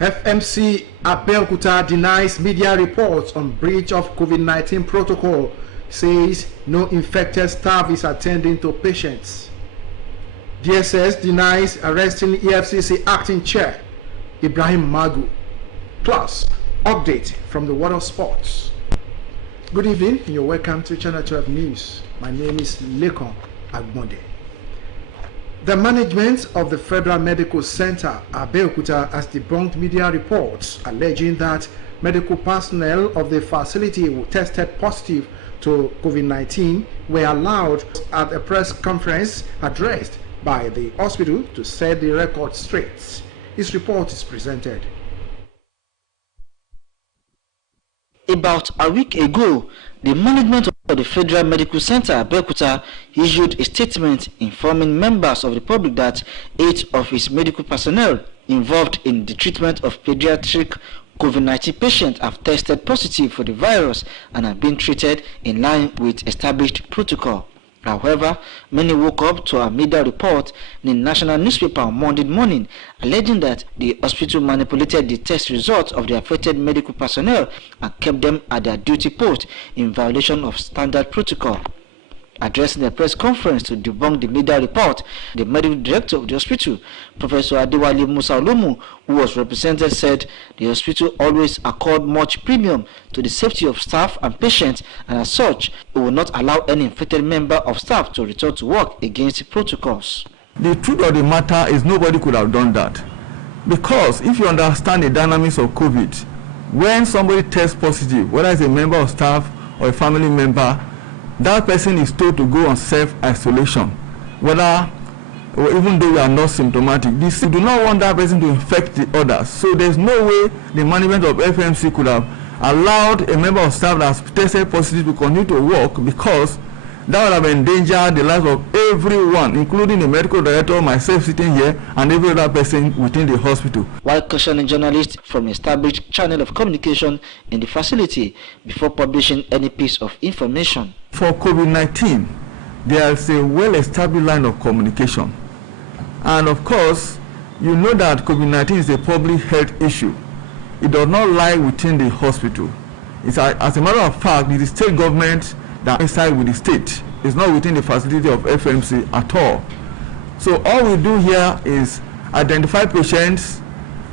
FMC Abeokuta denies media reports on breach of COVID-19 protocol, says no infected staff is attending to patients. DSS denies arresting EFCC acting chair Ibrahim Magu. Plus, update from the world of sports. Good evening, and you're welcome to Channel 12 News. My name is Lekon Agbonde. The management of the Federal Medical Center Abeokuta has debunked media reports alleging that medical personnel of the facility who tested positive to COVID-19 were allowed at a press conference addressed by the hospital to set the record straight. His report is presented. About a week ago, the management of the Federal Medical Center Abeokuta issued a statement informing members of the public that 8 of its medical personnel involved in the treatment of pediatric COVID-19 patients have tested positive for the virus and have been treated in line with established protocol. However, many woke up to a media report in the national newspaper on Monday morning alleging that the hospital manipulated the test results of the affected medical personnel and kept them at their duty post in violation of standard protocol. Addressing the press conference to debunk the media report, the medical director of the hospital, Professor Adewale Musa Olomu, who was represented, said the hospital always accord much premium to the safety of staff and patients, and as such, it will not allow any infected member of staff to return to work against the protocols. The truth of the matter is nobody could have done that. Because if you understand the dynamics of COVID, when somebody tests positive, whether it's a member of staff or a family member, that person is told to go on self-isolation, whether or even though we are not symptomatic. We do not want that person to infect the others. So there's no way the management of FMC could have allowed a member of staff that has tested positive to continue to work, because that would have endangered the lives of everyone, including the medical director, myself sitting here, and every other person within the hospital. While cautioning journalists from an established channel of communication in the facility before publishing any piece of information. For COVID-19, there is a well-established line of communication. And of course, you know that COVID-19 is a public health issue. It does not lie within the hospital. As a matter of fact, it is state government that inside with the state. It's not within the facility of FMC at all. So all we do here is identify patients,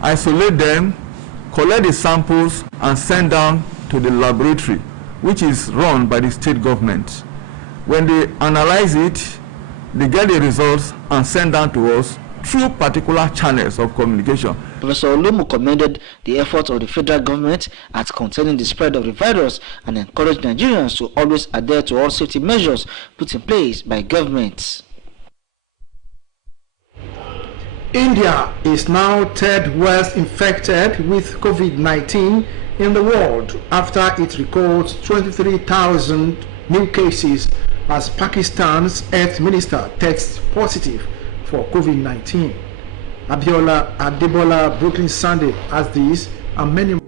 isolate them, collect the samples, and send down to the laboratory, which is run by the state government. When they analyze it, they get the results and send down to us through particular channels of communication. Professor Olomu commended the efforts of the federal government at containing the spread of the virus and encouraged Nigerians to always adhere to all safety measures put in place by governments. India is now third worst infected with COVID-19 in the world after it records 23,000 new cases as Pakistan's health minister tests positive for COVID-19. Abiola Adebola Brooklyn Sunday has these and many more.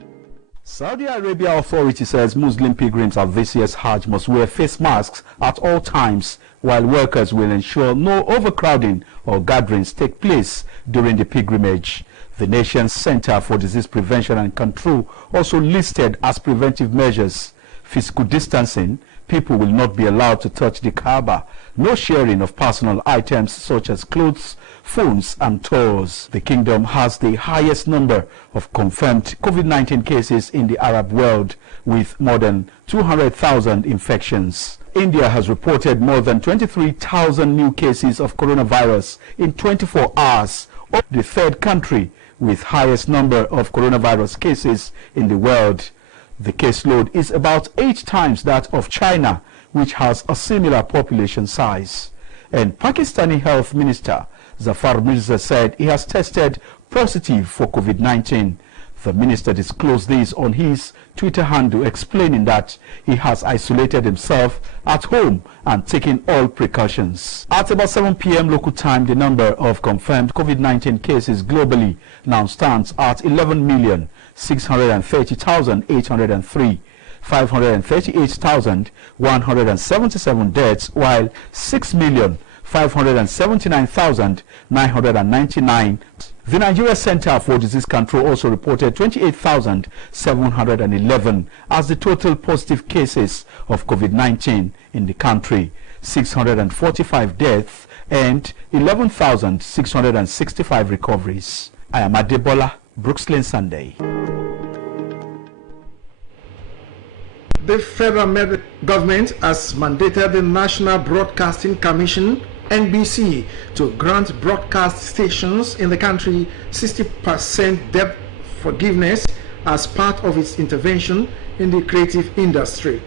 Saudi Arabia authority says Muslim pilgrims at this year's Hajj must wear face masks at all times, while workers will ensure no overcrowding or gatherings take place during the pilgrimage. The nation's Center for Disease Prevention and Control also listed as preventive measures physical distancing. People will not be allowed to touch the Kaaba. No sharing of personal items such as clothes, phones and toys. The kingdom has the highest number of confirmed COVID-19 cases in the Arab world, with more than 200,000 infections. India has reported more than 23,000 new cases of coronavirus in 24 hours, the third country with highest number of coronavirus cases in the world. The caseload is about 8 times that of China, which has a similar population size. And Pakistani Health Minister Zafar Mirza said he has tested positive for COVID-19. The minister disclosed this on his Twitter handle, explaining that he has isolated himself at home and taken all precautions. At about 7 p.m. local time, the number of confirmed COVID-19 cases globally now stands at 11,630,803. 538,177 deaths, while 6,579,999 The Nigeria Center for Disease Control also reported 28,711 as the total positive cases of COVID-19 in the country, 645 deaths and 11,665 recoveries. I am Adebola, Brooksland Sunday. The federal government has mandated the National Broadcasting Commission (NBC) to grant broadcast stations in the country 60% debt forgiveness as part of its intervention in the creative industry.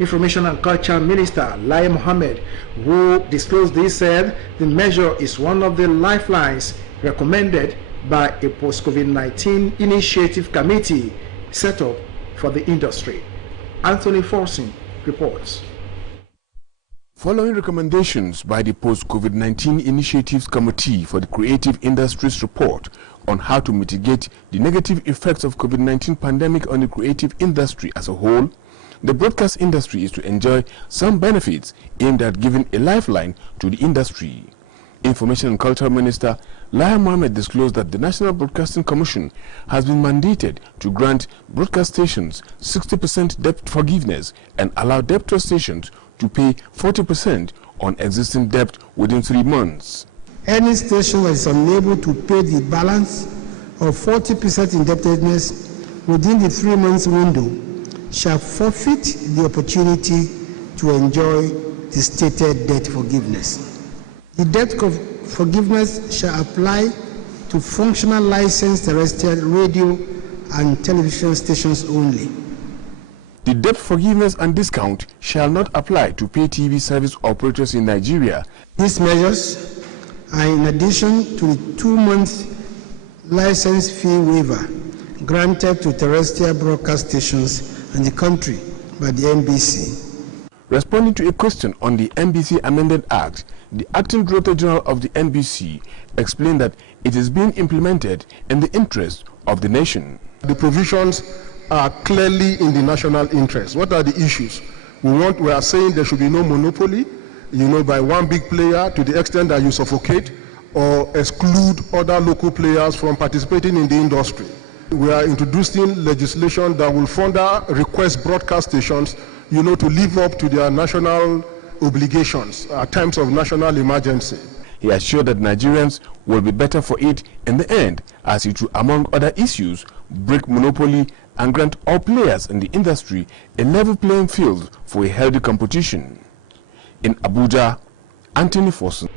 Information and Culture Minister Lai Mohammed, who disclosed this, said the measure is one of the lifelines recommended by a post-COVID-19 initiative committee set up for the industry. Anthony Forson reports. Following recommendations by the Post-COVID-19 Initiatives Committee for the Creative Industries report on how to mitigate the negative effects of COVID-19 pandemic on the creative industry as a whole, the broadcast industry is to enjoy some benefits aimed at giving a lifeline to the industry. Information and Culture Minister Lai Mohammed disclosed that the National Broadcasting Commission has been mandated to grant broadcast stations 60% debt forgiveness and allow debtor stations to pay 40% on existing debt within 3 months. Any station that is unable to pay the balance of 40% indebtedness within the 3 months window shall forfeit the opportunity to enjoy the stated debt forgiveness. The debt forgiveness shall apply to functional licensed terrestrial radio and television stations only. The debt forgiveness and discount shall not apply to pay TV service operators in Nigeria. These measures are in addition to the 2-month license fee waiver granted to terrestrial broadcast stations in the country by the NBC. Responding to a question on the NBC Amended Act, the Acting Director General of the NBC explained that it is being implemented in the interest of the nation. The provisions are clearly in the national interest. What are the issues? We are saying there should be no monopoly, by one big player to the extent that you suffocate or exclude other local players from participating in the industry. We are introducing legislation that will further request broadcast stations, to live up to their national obligations at times of national emergency. He assured that Nigerians will be better for it in the end, as it will, among other issues, break monopoly and grant all players in the industry a level playing field for a healthy competition. In Abuja, Anthony Forson.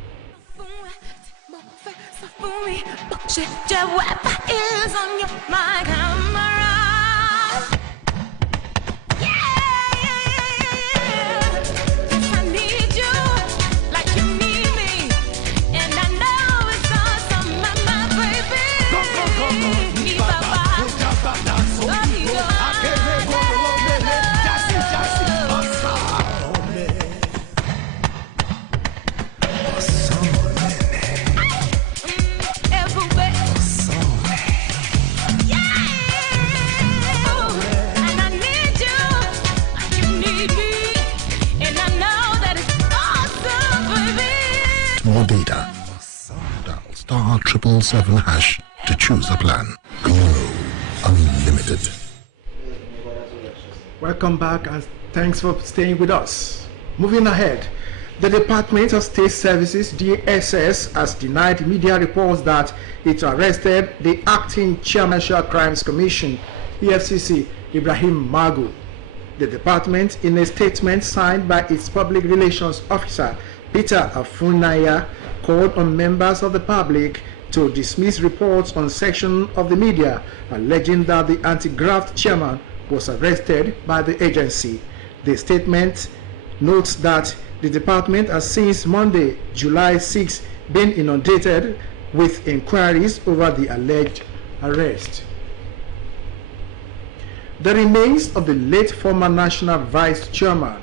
More data. Dial *777# to choose a plan. Glow Unlimited. Welcome back and thanks for staying with us. Moving ahead, the Department of State Services (DSS) has denied media reports that it arrested the acting Chairman Crimes Commission (EFCC) Ibrahim Magu. The department, in a statement signed by its public relations officer Peter Afunaya, called on members of the public to dismiss reports on section of the media alleging that the anti-graft chairman was arrested by the agency. The statement notes that the department has since Monday, July 6, been inundated with inquiries over the alleged arrest. The remains of the late former National Vice Chairman,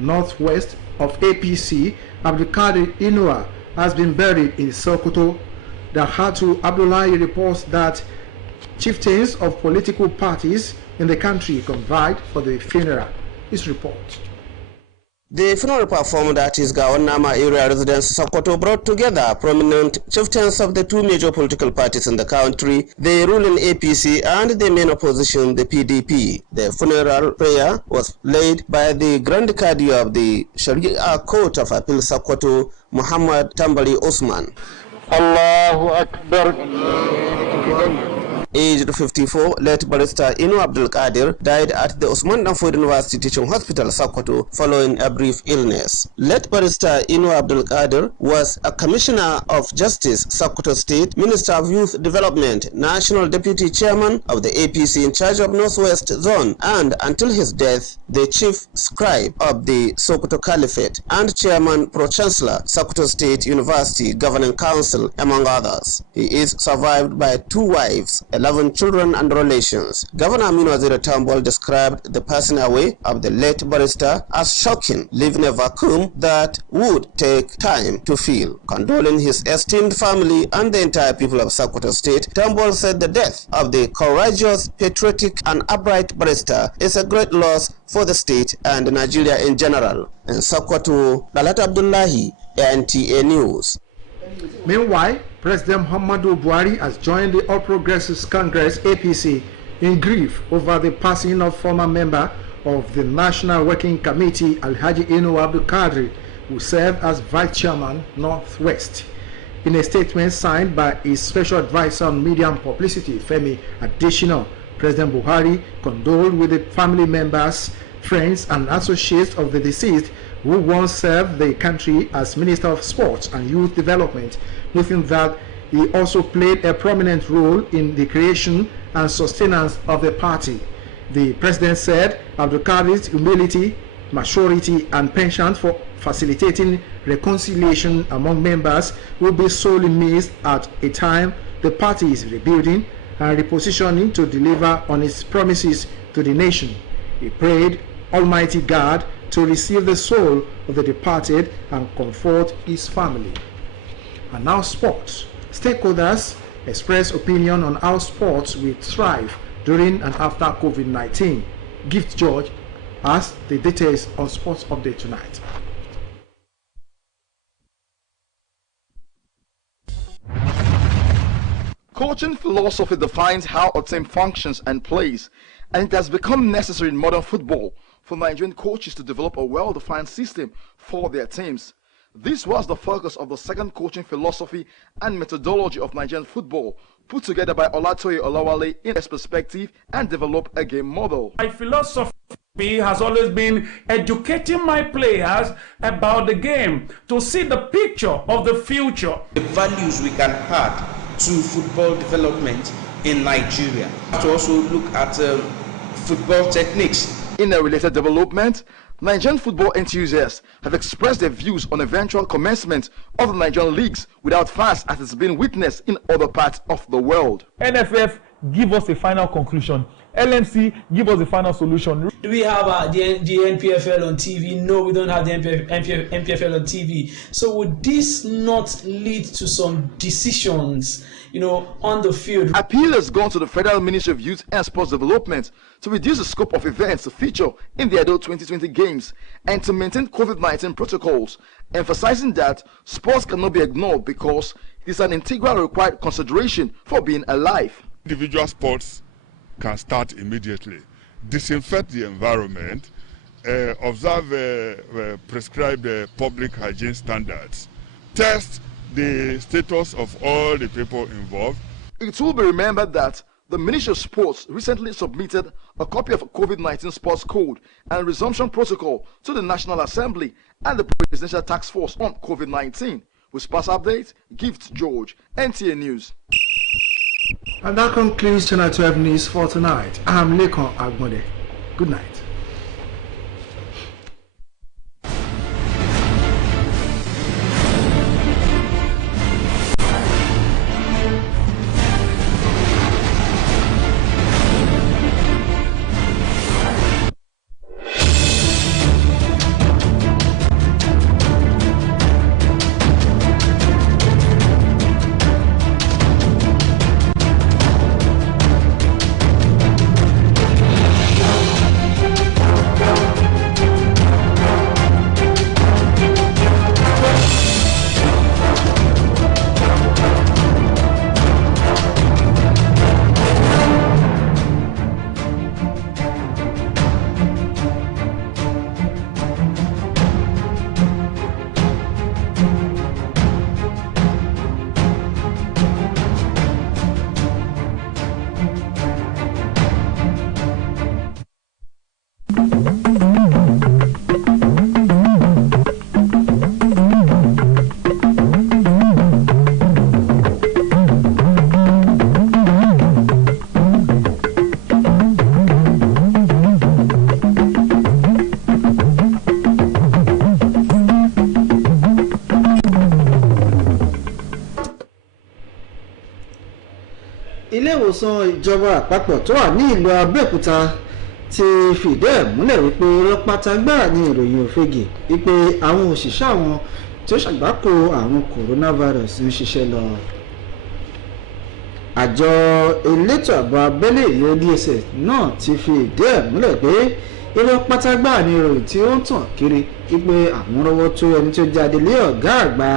Northwest of APC, Abdulkadir Inuwa, has been buried in Sokoto. Dahatu Abdullahi reports that chieftains of political parties in the country conveyed for the funeral. His report. The funeral performed at his Gawan Nama area residence Sokoto brought together prominent chieftains of the two major political parties in the country, the ruling APC and the main opposition, the PDP. The funeral prayer was led by the Grand Kadi of the Sharia Court of Appeal Sokoto, Muhammad Tambali Osman. Allahu Akbar. Aged 54, late barrister Inu Abdul Qadir died at the Osman Danfodio University Teaching Hospital, Sokoto, following a brief illness. Late barrister Inu Abdul Qadir was a Commissioner of Justice, Sokoto State, Minister of Youth Development, National Deputy Chairman of the APC in charge of Northwest Zone, and until his death, the Chief Scribe of the Sokoto Caliphate and Chairman Pro-Chancellor, Sokoto State University Governing Council, among others. He is survived by 2 wives, 11 children and relations. Governor Aminu Waziri Tambol described the passing away of the late barrister as shocking, leaving a vacuum that would take time to fill. Condoling his esteemed family and the entire people of Sokoto State, Tambol said the death of the courageous, patriotic and upright barrister is a great loss for the state and Nigeria in general. In Sokoto, Lalat Abdullahi, NTA News. Meanwhile, President Muhammadu Buhari has joined the All Progressives Congress APC in grief over the passing of former member of the National Working Committee Alhaji Nta Abeokuta, who served as Vice Chairman Northwest. In a statement signed by his Special Advisor on Media and Publicity, Femi Adesina, President Buhari condoled with the family members, friends and associates of the deceased who once served the country as Minister of Sports and Youth Development, noting that he also played a prominent role in the creation and sustenance of the party. The president said Abdulkadir's humility, maturity and penchant for facilitating reconciliation among members will be sorely missed at a time the party is rebuilding and repositioning to deliver on its promises to the nation. He prayed Almighty God to receive the soul of the departed and comfort his family. And now sports. Stakeholders express opinion on how sports will thrive during and after COVID-19. Gift George has the details on Sports Update tonight. Coaching philosophy defines how a team functions and plays, and it has become necessary in modern football for Nigerian coaches to develop a well-defined system for their teams. This was the focus of the second coaching philosophy and methodology of Nigerian football, put together by Olatoye Olawale in its perspective and develop a game model. My philosophy has always been educating my players about the game to see the picture of the future. The values we can add to football development in Nigeria. To also look at football techniques. In a related development, Nigerian football enthusiasts have expressed their views on eventual commencement of the Nigerian leagues without fans as it's been witnessed in other parts of the world. NFF, give us a final conclusion. LMC, give us a final solution. Do we have the NPFL on TV? No, we don't have the NPFL on TV. So would this not lead to some decisions, on the field? Appeal has gone to the Federal Ministry of Youth and Sports Development to reduce the scope of events to feature in the adult 2020 games and to maintain COVID-19 protocols, emphasizing that sports cannot be ignored because it is an integral required consideration for being alive. Individual sports can start immediately. Disinfect the environment, observe prescribed public hygiene standards, test the status of all the people involved. It will be remembered that the Ministry of Sports recently submitted a copy of a COVID-19 Sports Code and Resumption Protocol to the National Assembly and the Presidential Task Force on COVID-19. With Sports Update, Gift George, NTA News. And that concludes Channel 12 News for tonight. I'm Lekon Agbode. Good night. ìwòsàn ìjọba àpapọ̀ tó wà ní ìlú Abẹ́òkúta ti fìdí ẹ̀ múlẹ̀ wípé rọpátá ní ìròyìn òfegè wípé àwọn òṣìṣẹ́ àwọn tí ó ṣàgbákò àrùn coronavirus ń ṣiṣẹ́ lọ. Àjọ elétò ààbò abẹ́lé ìyẹn DSS náà ti fi ìdí ẹ̀ múlẹ̀ pé irọ́ pátágbà ní ìròyìn tí ó ń tàn kiri wípé àwọn rọ́wọ́ tó ẹni tí ó jáde lé ọ̀gá àgbà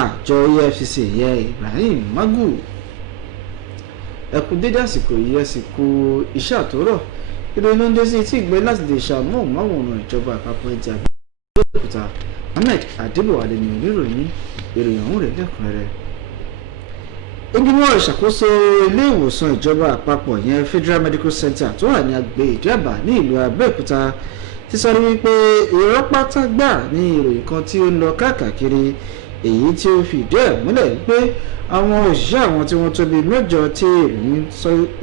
àjọ EFCC yẹ Ibrahim Magu. Ẹ kú dédé àsìkò yìí, ẹ sì kú iṣẹ́ àtòrọ̀. Ìròyìn ló ń dé sí etí ìgbẹ́ láti lè ṣàmóhùnmáwòrán ìjọba àpapọ̀ ẹ̀jẹ̀ Abẹ́òkúta. Ahmed Adébọ̀wálé ni oníròyìn. Ìròyìn ọ̀hún rẹ̀ lẹ́kùnrẹ́rẹ́. Ìgbìmọ̀ ìṣàkóso ilé ìwòsàn ìjọba àpapọ̀ yẹn Federal Medical Center tó wà ní agbègbè Ìdí-Àbá ní ìlú Abẹ́òkúta ti sọ wípé irọ́ pátágbà ní ìròyìn kan tí ó ń lọ káàkiri, èyí tí ó fi ìdí ẹ̀ múlẹ̀ wípé àwọn òṣìṣẹ́ àwọn tí wọ́n tó bí 8 tí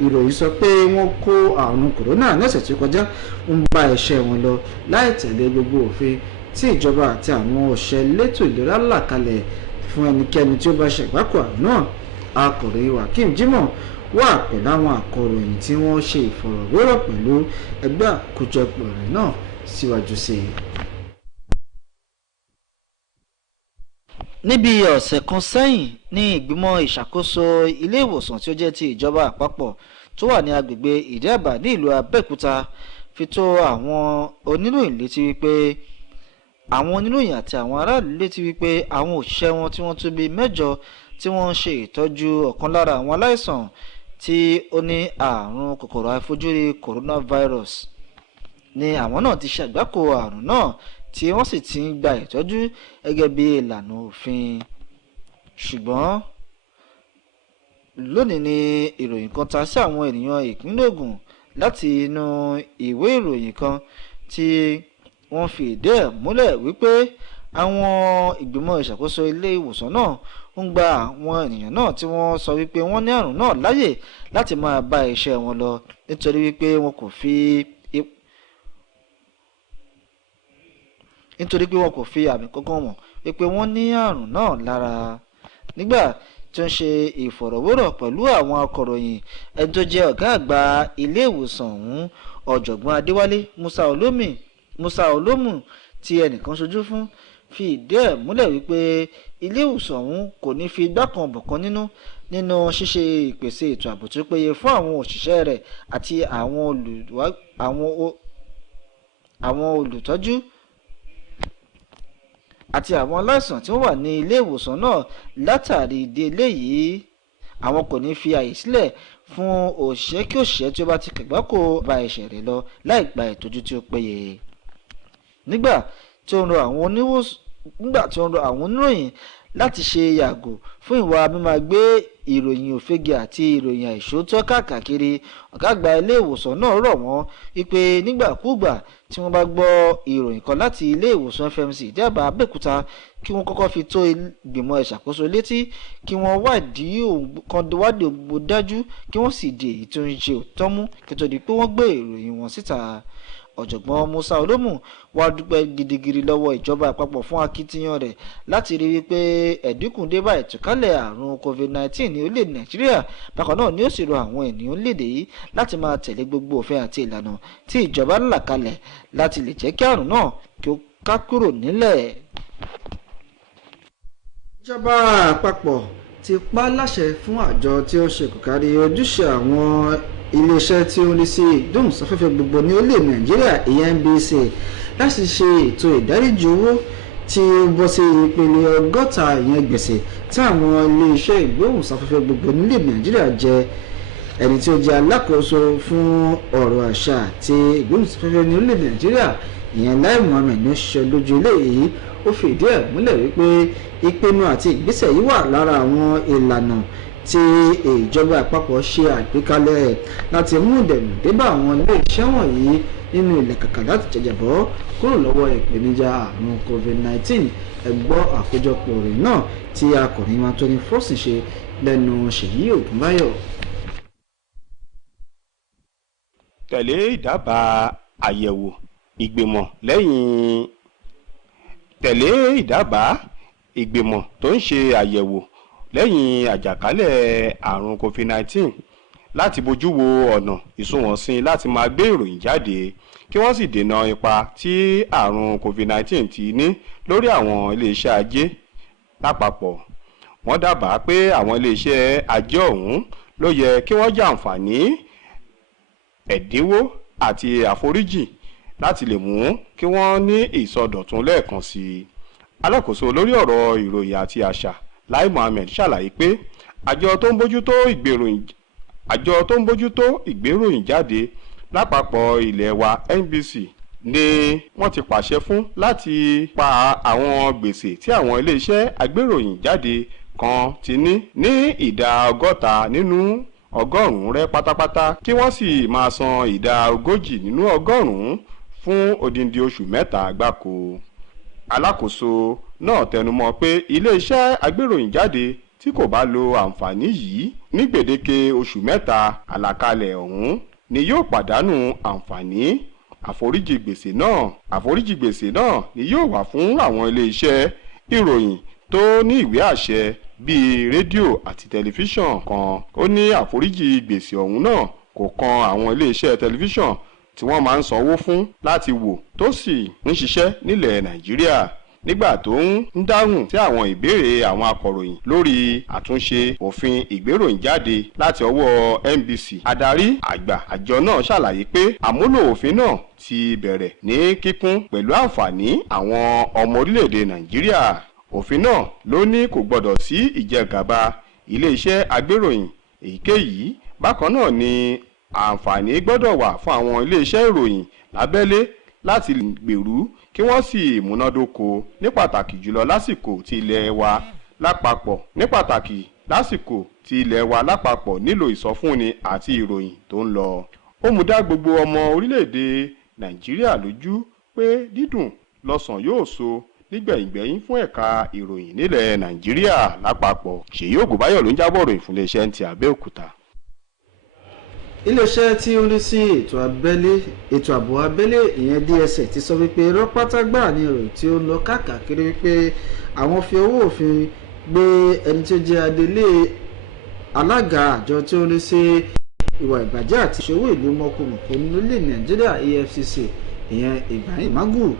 ìròyìn sọ pé wọ́n kó àrùn kòrónà lọ́sẹ̀ tó kọjá ń bá iṣẹ́ wọn lọ láì tẹ̀lé gbogbo òfin tí ìjọba àti àwọn òṣìṣẹ́ elétò ìlera là kalẹ̀ fún ẹnikẹ́ni tí ó bá ṣàgbákò àrùn náà. Akọ̀ròyìn Wakim Jimoh wà pẹ̀lú àwọn akọ̀ròyìn tí wọ́n ṣe ìfọ̀rọ̀wérọ̀ pẹ̀lú ẹgbẹ́ àkójọpọ̀ rẹ̀ náà síwájú sí i. Níbi ọ̀sẹ̀ kan sẹ́yìn ní ìgbìmọ̀ ìṣàkóso ilé ìwòsàn tí ó jẹ́ ti ìjọba àpapọ̀ tó wà ní agbègbè Ìdí-Àbá ní ìlú Abẹ́òkúta fi tó àwọn oníròyìn létí wípé àwọn oníròyìn àti àwọn aráàlú létí wípé àwọn òṣìṣẹ́ wọn tí wọ́n tó bí 8 tí wọ́n ń ṣe ìtọ́jú ọ̀kan lára àwọn aláìsàn tí ó ní àrùn kòkòrò àìfojúrí coronavirus ni àwọn náà ti ṣàgbákò àrùn náà tí wọ́n sì ti ń gba ìtọ́jú gẹ́gẹ́ bí ìlànà òfin. Ṣùgbọ́n lónìí ni ìròyìn kan ta sí àwọn ènìyàn ìpínlẹ̀ Ògùn láti inú ìwé ìròyìn kan tí wọ́n fi ìdí ẹ̀ múlẹ̀ wípé àwọn ìgbìmọ̀ ìṣàkóso ilé ìwòsàn náà ń gba àwọn ènìyàn náà tí wọ́n sọ wípé wọ́n ní àrùn náà láyè láti máa bá iṣẹ́ wọn lọ nítorí wípé wọn kò fi àmì kankan mọ̀ wípé wọ́n ní àrùn náà lára. Nígbà tí ó ń ṣe ìfọ̀rọ̀wérọ̀ pẹ̀lú àwọn akọ̀ròyìn, ẹni tó jẹ́ ọ̀gá àgbà ilé ìwòsàn ọ̀hún ọ̀jọ̀gbọ́n Adéwálé Musa Olómù tí ẹnìkan ṣojú fún fi ìdí ẹ̀ múlẹ̀ wípé ilé ìwòsàn ọ̀hún kò ní fi igbá kan bọ̀kan nínú ṣíṣe ìpèsè ètò ààbò tó péye fún àwọn òṣìṣẹ́ rẹ̀ àti àwọn olùtọ́jú àti àwọn aláìsàn tí wọ́n wà ní ilé ìwòsàn náà. Látàrí ìdí eléyìí, àwọn kò ní fi àyè sílẹ̀ fún òṣìṣẹ́ kí òṣìṣẹ́ tí ó bá ti kàgbákò bá iṣẹ́ rẹ̀ lọ láì gba ìtọ́jú tí ó péye. Nígbà tí ó ń rọ àwọn oníròyìn láti ṣe yàgò fún ìwà mímágbé ìròyìn òfegè àti ìròyìn àìṣòótọ́ káàkiri, ọ̀gá àgbà ilé ìwòsàn náà rọ̀ wọ́n wípé nígbàkúùgbà tí wọ́n bá gbọ́ ìròyìn kan láti ilé ìwòsàn FMC Ìdí-Àbá Abẹ́òkúta kí wọ́n kọ́kọ́ fi tó ìgbìmọ̀ ìṣàkóso létí kí wọ́n wádìí ògbó dájú kí wọ́n sì di èyí tó ń ṣe òótọ́ mú kí tó di pé wọ́n gbé ìròyìn wọn síta. Ọ̀jọ̀gbọ́n Musa Olómù wá dúpẹ́ gidigidi lọ́wọ́ ìjọba àpapọ̀ fún akitiyan rẹ̀ láti rí wípé ẹ̀dínkù dé bá ìtúkálẹ̀ àrùn COVID-19 ní orílẹ̀-èdè Nàìjíríà. Bákan náà ni ó sì rọ àwọn ènìyàn orílẹ̀-èdè yìí láti máa tẹ̀lé gbogbo òfin àti ìlànà tí ìjọba là kalẹ̀ láti lè jẹ́ kí àrùn náà kí ó ká kúrò nílẹ̀. Ìjọba àpapọ̀ ti pa láṣẹ fún àjọ tí ó ṣe kòkárí ojúṣe àwọn iléeṣẹ́ tí ó ń rí sí ìgbóhùnsáfẹ́fẹ́ gbogbo ní orílẹ̀ Nàìjíríà NBC láti ṣe ètò ìdáríjì owó tí ó bọ́ sí ìpele 60 ìyẹn gbèsè tí àwọn iléeṣẹ́ ìgbóhùnsáfẹ́fẹ́ gbogbo nílẹ̀ Nàìjíríà jẹ. Ẹni tí ó jẹ́ alákòóso fún ọ̀rọ̀ àṣà àti ìgbóhùnsáfẹ́fẹ́ ní orílẹ̀ Nàìjíríà ìyẹn Lai Mohammed ló ṣiṣẹ́ lójú eléyìí. Ó fi ìdí ẹ̀ múlẹ̀ wípé ìpinnu àti ìgbésẹ̀ yìí wà lára àwọn ìlànà tí ìjọba àpapọ̀ ṣe àgbékalẹ̀ ẹ̀ láti mú ìdẹ̀rùn débá àwọn ilé iṣẹ́ wọ̀nyí nínú ìlàkàkà láti jàjàbọ́ kúrò lọ́wọ́ ìpèníjà àrùn COVID-19. Ẹ gbọ́ àkójọpọ̀ rẹ̀ náà tí akọ̀ròyìn wa Tony Frosin ṣe lẹ́nu Ṣèyí Ògúnbáyọ̀. Tẹ̀lé ìdábàá àyẹ̀wò ìgbìmọ̀ tó ń ṣe àyẹ̀wò lẹ́yìn àjàkálẹ̀ àrùn COVID-19 láti bójú wo ọ̀nà ìsúnwọ̀nsìn láti máa gbé ìròyìn jáde kí wọ́n sì dènà ipa tí àrùn COVID-19 ti ní lórí àwọn iléeṣẹ́ ajé lápapọ̀. Wọ́n dábàá pé àwọn iléeṣẹ́ ajé ọ̀hún ló yẹ kí wọ́n jàǹfààní ẹ̀dínwó àti àforíjì láti lè mú kí wọ́n ní ìsọdọ̀tun lẹ́ẹ̀kan sí i. Alákòóso lórí ọ̀rọ̀ ìròyìn àti àṣà Lai Mohammed ṣàlàyé pé àjọ tó ń bójútó ìgbéròyìn jáde lápapọ̀ ilẹ̀ wa NBC ni wọ́n ti pàṣẹ fún láti pa àwọn gbèsè tí àwọn iléeṣẹ́ agbéròyìn jáde kan ti ní ìdá 60 nínú ọgọ́rùn-ún rẹ́ pátápátá kí wọ́n sì máa san ìdá 40 nínú ọgọ́rùn-ún fún odindi oṣù 3 gbáko. Alákòóso náà tẹnumọ́ pé iléeṣẹ́ agbéròyìn jáde tí kò bá lo àǹfààní yìí ní gbèdéke oṣù 3 àlàkalẹ̀ ọ̀hún ni yóò pàdánù àǹfààní àforíjì gbèsè náà ni yóò wà fún àwọn iléeṣẹ́ ìròyìn tó ní ìwé àṣẹ bíi rédíò àti tẹlifíṣàn kan. Ó ní àforíjì gbèsè ọ̀hún náà kò kan àwọn iléeṣẹ́ tẹlifíṣàn tí wọ́n máa ń sanwó fún láti wò tó sì ń ṣiṣẹ́ nílẹ̀ Nàìjíríà. Nígbà tó ń dáhùn sí àwọn ìbéèrè àwọn akọ̀ròyìn lórí àtúnṣe òfin ìgbéròyìn jáde láti ọwọ́ NBC, adarí àgbà àjọ náà ṣàlàyé pé àmúlò òfin náà ti bẹ̀rẹ̀ ní kíkún pẹ̀lú àǹfààní àwọn ọmọ orílẹ̀-èdè Nàìjíríà. Òfin náà ló ní kò gbọdọ̀ sí ìjẹgàba ilé-iṣẹ́ agbéròyìn èyíkéyìí. Bákan náà ni àǹfààní gbọdọ̀ wà fún àwọn ilé-iṣẹ́ ìròyìn lábẹ́lé láti gbèrú kí wọ́n sì múnádóko ní pàtàkì jùlọ lásìkò tí ilẹ̀ wa lápapọ̀ nílò ìsọfúnni àti ìròyìn tó ń lọ. Ó mú dá gbogbo ọmọ orílẹ̀-èdè Nàìjíríà lójú pé dídùn lọ́sàn yóò so nígbẹ̀yìngbẹ̀yìn fún ẹ̀ka ìròyìn nílẹ̀ Nàìjíríà lápapọ̀. Ṣèyí Ògùnbáyọ̀ ló ń jábọ̀ ròyìn fún iléeṣẹ́ Nta Abeokuta. Iléeṣẹ́ tí ó ń rí sí ètò ààbò abẹ́lé ìyẹn DSS ti sọ wípé rọpátá gbà ní ìròyìn tí ó ń lọ káàkiri wípé àwọn fi owó òfin gbé ẹni tí ó jẹ́ adelé alága àjọ tí ó ń rí sí ìwà ìbàjẹ́ àti ìṣòwò ìlú mọ̀kùmọ̀kù nílẹ̀ Nàìjíríà EFCC ìyẹn Ibrahim Magu.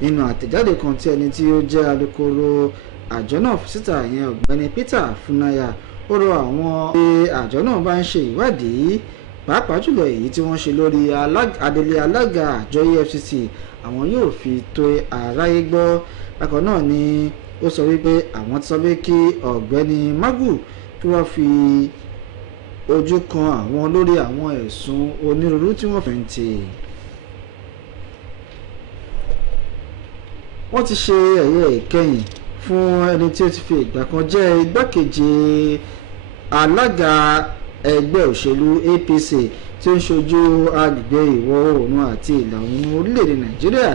Nínú àtẹ̀jáde kan tí ẹni tí ó jẹ́ alukoro àjọ náà fi síta ìyẹn ọ̀gbẹ́ni Peter Funaya ó rọ àwọn pé àjọ náà bá ń ṣe ìwádìí pàápàá jùlọ èyí tí wọ́n ṣe lórí adelé alága àjọ EFCC àwọn yóò fi tó aráyé gbọ́. Bákan náà ni ó sọ wípé àwọn ti sọ pé kí ọ̀gbẹ́ni Magu kí wọ́n fi ojú kan àwọn lórí àwọn ẹ̀sùn onírúurú tí wọ́n fẹ̀yìntì. Wọ́n ti ṣe ẹ̀yẹ ìkẹyìn fún ẹni tí ó ti fi ìgbà kan jẹ́ igbákejì alága ẹgbẹ́ òṣèlú APC tí ó ń ṣojú agbègbè ìwọ̀ oòrùn àti ìlà oòrùn orílẹ̀-èdè Nàìjíríà